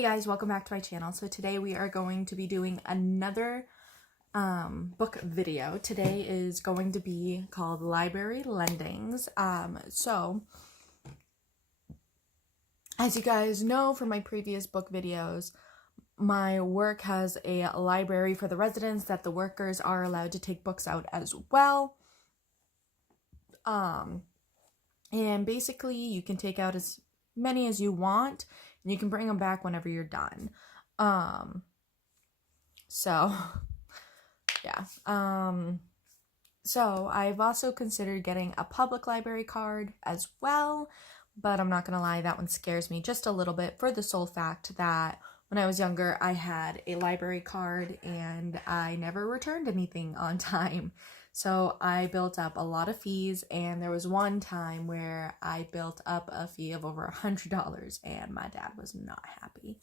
Hey guys, welcome back to my channel. So today we are going to be doing another book video. Today is going to be called Library Lendings. So as you guys know from my previous book videos, my work has a library for the residents that the workers are allowed to take books out as well. And basically you can take out as many as you want, and you can bring them back whenever you're done. So yeah. So I've also considered getting a public library card as well, but I'm not gonna lie, that one scares me just a little bit for the sole fact that when I was younger, I had a library card and I never returned anything on time. So I built up a lot of fees, and there was one time where I built up a fee of over $100 and my dad was not happy.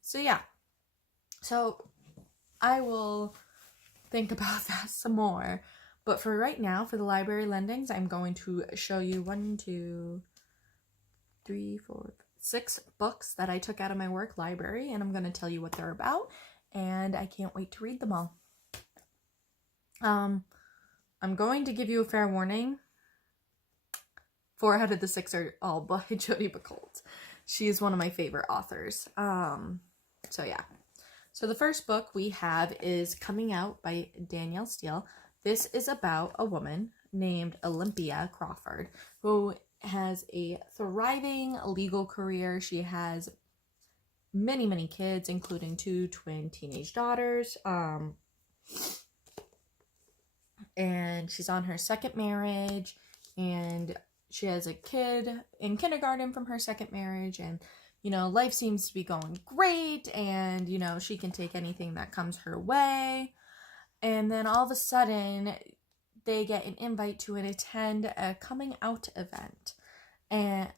So yeah. So I will think about that some more. But for right now, for the library lendings, I'm going to show you 6 books that I took out of my work library, and I'm going to tell you what they're about, and I can't wait to read them all. I'm going to give you a fair warning. 4 out of the 6 are all by Jodi Picoult. She is one of my favorite authors. So yeah. So the first book we have is Coming Out by Danielle Steele. This is about a woman named Olympia Crawford who has a thriving legal career. She has many, many kids, including 2 twin teenage daughters. And she's on her second marriage, and she has a kid in kindergarten from her second marriage, and you know, life seems to be going great, and you know, she can take anything that comes her way. And then all of a sudden they get an invite to attend a coming out event, and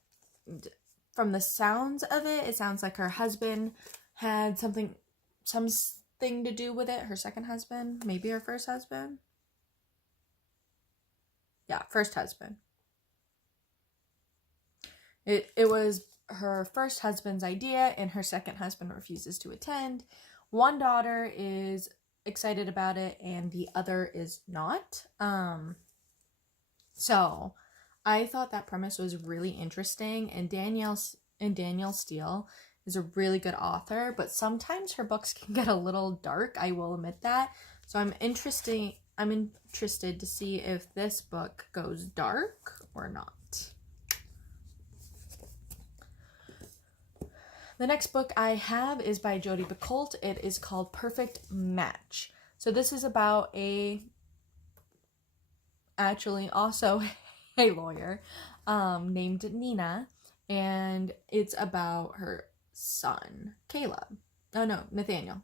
from the sounds of it, it sounds like her husband had something to do with it. Her second husband, maybe her first husband. Yeah, first husband. It was her first husband's idea, and her second husband refuses to attend. One daughter is excited about it, and the other is not. So I thought that premise was really interesting, and Danielle Steele is a really good author, but sometimes her books can get a little dark, I will admit that. So I'm interested to see if this book goes dark or not. The next book I have is by Jodi Picoult. It is called Perfect Match. So this is about actually also a lawyer named Nina, and it's about her son, Caleb. Oh no, Nathaniel.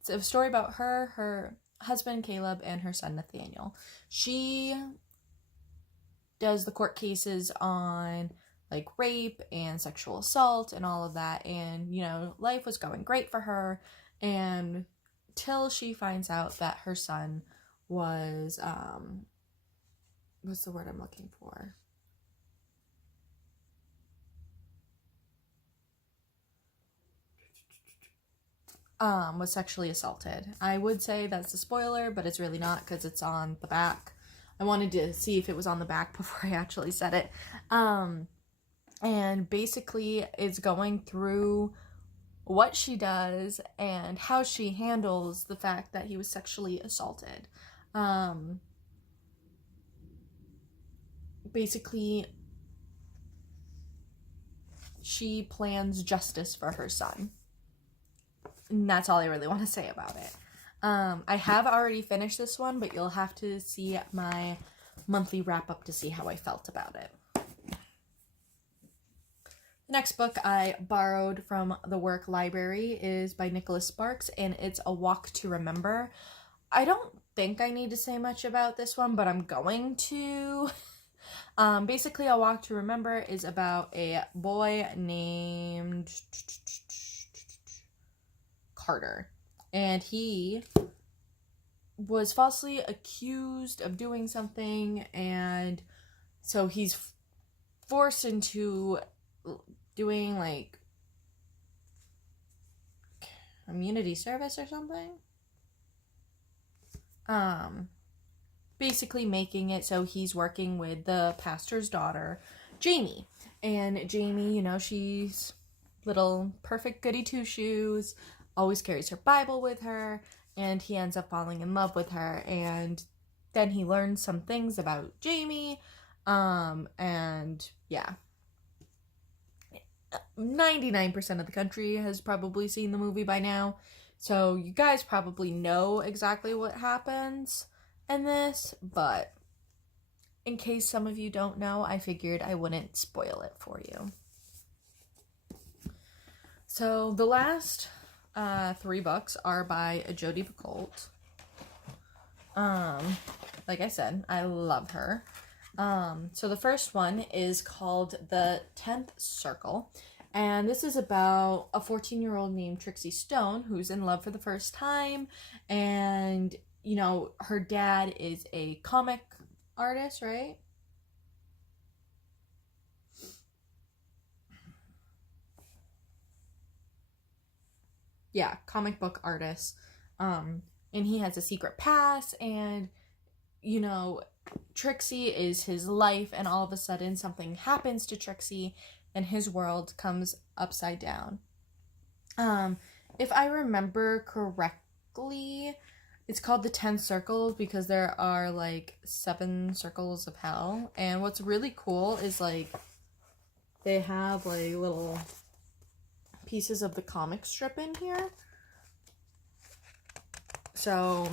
It's a story about her husband, Caleb, and her son, Nathaniel. She does the court cases on like rape and sexual assault and all of that, and you know, life was going great for her, and till she finds out that her son was what's the word I'm looking for? Was sexually assaulted. I would say that's a spoiler, but it's really not because it's on the back. I wanted to see if it was on the back before I actually said it. And basically it's going through what she does and how she handles the fact that he was sexually assaulted. Basically, she plans justice for her son. And that's all I really want to say about it. I have already finished this one, but you'll have to see my monthly wrap-up to see how I felt about it. The next book I borrowed from the work library is by Nicholas Sparks, and it's A Walk to Remember. I don't think I need to say much about this one, but I'm going to. Basically, A Walk to Remember is about a boy named Carter, and he was falsely accused of doing something, and so he's forced into doing like community service or something. Basically making it so he's working with the pastor's daughter, Jamie. And Jamie, she's little perfect goody two-shoes, always carries her Bible with her, and he ends up falling in love with her. And then he learns some things about Jamie, and yeah. 99% of the country has probably seen the movie by now, so you guys probably know exactly what happens in this, but in case some of you don't know, I figured I wouldn't spoil it for you. So the last 3 books are by Jodi Picoult. Like I said, I love her. So the first one is called The 10th Circle, and this is about a 14-year-old named Trixie Stone who's in love for the first time, and, her dad is a comic artist, right? Yeah, comic book artist, and he has a secret past, and, Trixie is his life, and all of a sudden something happens to Trixie and his world comes upside down. If I remember correctly, it's called the 10 circles because there are 7 circles of hell. And what's really cool is they have little pieces of the comic strip in here. So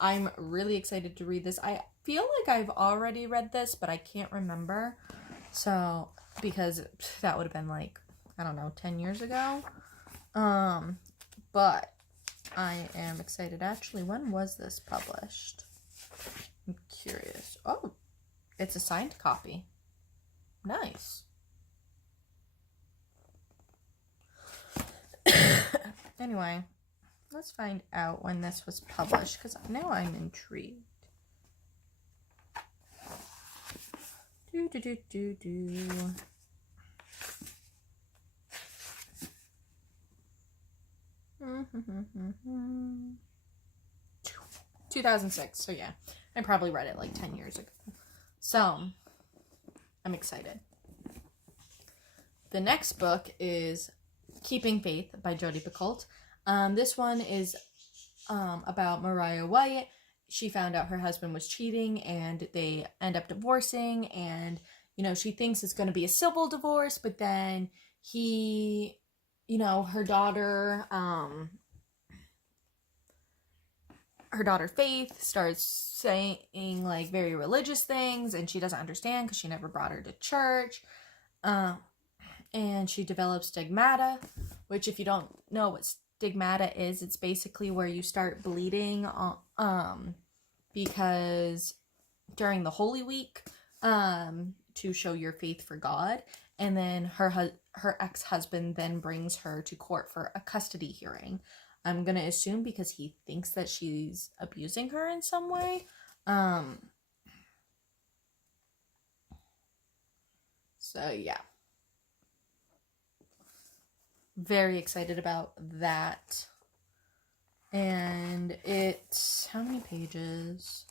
I'm really excited to read this. I feel like I've already read this, but I can't remember. So, because that would have been 10 years ago. But I am excited. Actually, when was this published? I'm curious. Oh, it's a signed copy. Nice. Anyway, let's find out when this was published, because now I'm intrigued. 2006. So yeah, I probably read it 10 years ago. So I'm excited. The next book is Keeping Faith by Jodi Picoult. This one is about Mariah White. She found out her husband was cheating and they end up divorcing, and she thinks it's going to be a civil divorce, but then he, her daughter Faith starts saying very religious things, and she doesn't understand because she never brought her to church. And she develops stigmata, which, if you don't know what stigmata is, it's basically where you start bleeding because during the Holy Week to show your faith for God, and then her ex-husband then brings her to court for a custody hearing. I'm gonna assume because he thinks that she's abusing her in some way. So yeah, very excited about that. And it's, how many pages?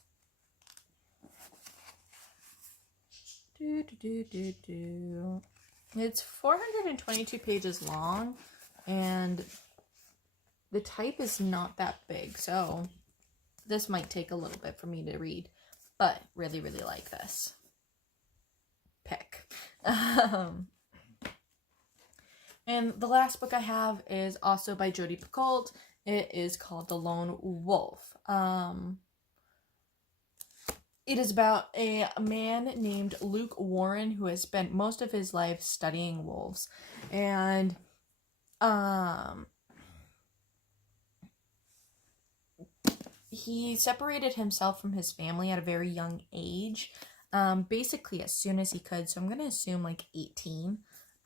It's 422 pages long, and the type is not that big, so this might take a little bit for me to read, but really, really like this pick. And the last book I have is also by Jodi Picoult. It is called The Lone Wolf. It is about a man named Luke Warren who has spent most of his life studying wolves. And he separated himself from his family at a very young age. Basically as soon as he could. So I'm going to assume 18.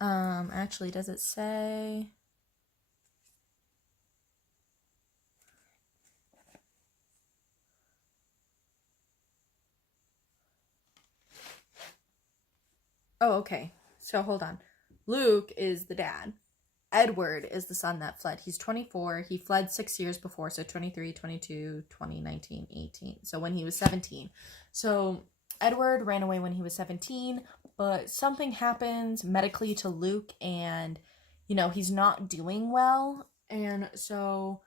Actually, does it say? Oh, okay. So hold on. Luke is the dad. Edward is the son that fled. He's 24. He fled 6 years before, so 23, 22, 20, 19, 18. So when he was 17. So Edward ran away when he was 17, but something happens medically to Luke, and, you know, he's not doing well. And so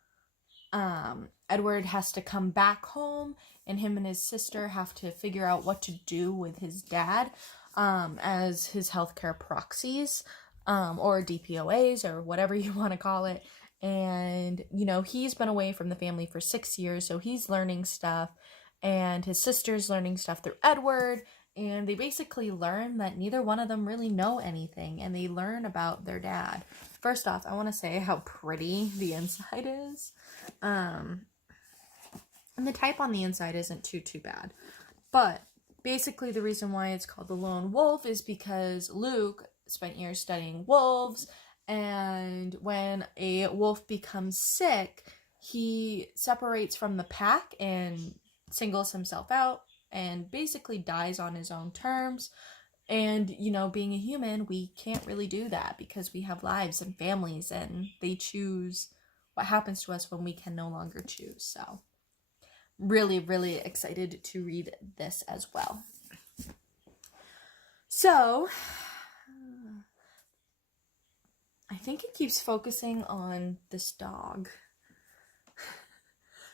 Edward has to come back home, and him and his sister have to figure out what to do with his dad as his healthcare proxies. Or DPOAs, or whatever you want to call it. And, you know, he's been away from the family for 6 years, so he's learning stuff, and his sister's learning stuff through Edward, and they basically learn that neither one of them really know anything, and they learn about their dad. First off, I want to say how pretty the inside is. And the type on the inside isn't too bad. But basically the reason why it's called the Lone Wolf is because Luke spent years studying wolves, and when a wolf becomes sick, he separates from the pack and singles himself out and basically dies on his own terms. And, you know, being a human, we can't really do that because we have lives and families, and they choose what happens to us when we can no longer choose. So really excited to read this as well. So I think it keeps focusing on this dog.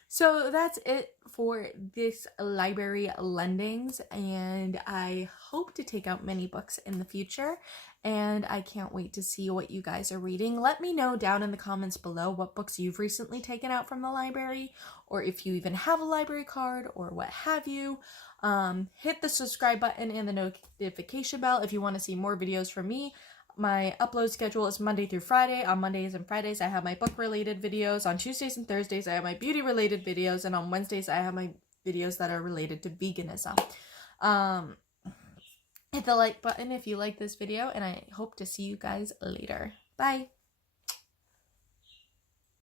So that's it for this library Lendings, and I hope to take out many books in the future, and I can't wait to see what you guys are reading. Let me know down in the comments below what books you've recently taken out from the library, or if you even have a library card, or what have you. Hit the subscribe button and the notification bell if you want to see more videos from me. My upload schedule is Monday through Friday. On Mondays and Fridays, I have my book-related videos. On Tuesdays and Thursdays, I have my beauty-related videos. And on Wednesdays, I have my videos that are related to veganism. Hit the like button if you like this video, and I hope to see you guys later. Bye!